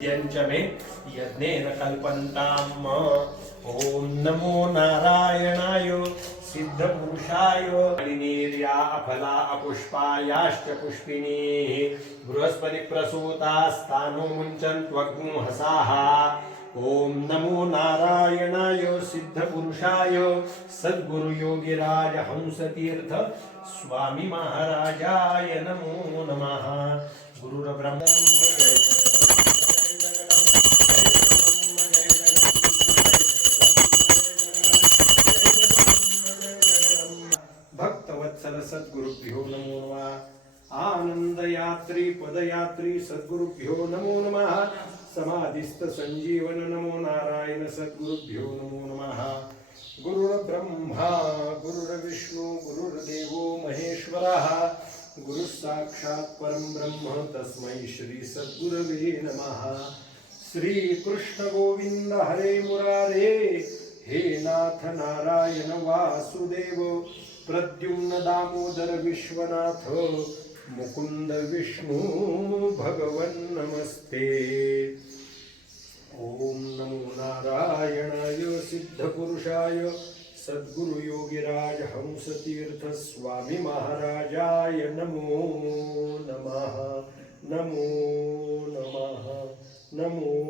यञ्चमे यज्ञेन कल्पन्ताम्। ॐ नमो नारायणाय सिद्धपुरुषाय निर्या अफला अपुष्पायाश्च पुष्पिणीः बृहस्पति प्रसूतास्तानो मुञ्चन्त्वग्मुहसाः। ॐ नमो नारायणाय सिद्धपुरुषाय सद्गुरु योगिराज हंसतीर्थ स्वामी महाराजाय नमो नमः। गुरुर्ब्रह्मा भक्तवत्सल सद्गुरुभ्यो नमो नमः। आनंद यात्री पदयात्री सद्गुरुभ्यो नमो नमः। समाधिस्थ संजीवन नमो नारायण सद्गुरुभ्यो नमो नमः। गुरुर्ब्रह्मा गुरुर्विष्णु गुरुर्देवो महेश्वरः गुरुः साक्षात् परं ब्रह्म तस्मै श्री सद्गुरवे नमः। श्री कृष्ण गोविंद हरे मुरारे हे नाथ नारायण वासुदेव प्रद्युम्न दामोदर विश्वनाथ मुकुंद विष्णु भगवन नमस्ते। ओम नमो नारायणाय सिद्धपुरुषाय सद्गुरु योगिराज हंसतीर्थ स्वामी महाराजाय नमो नमः। नमो नमः। नमो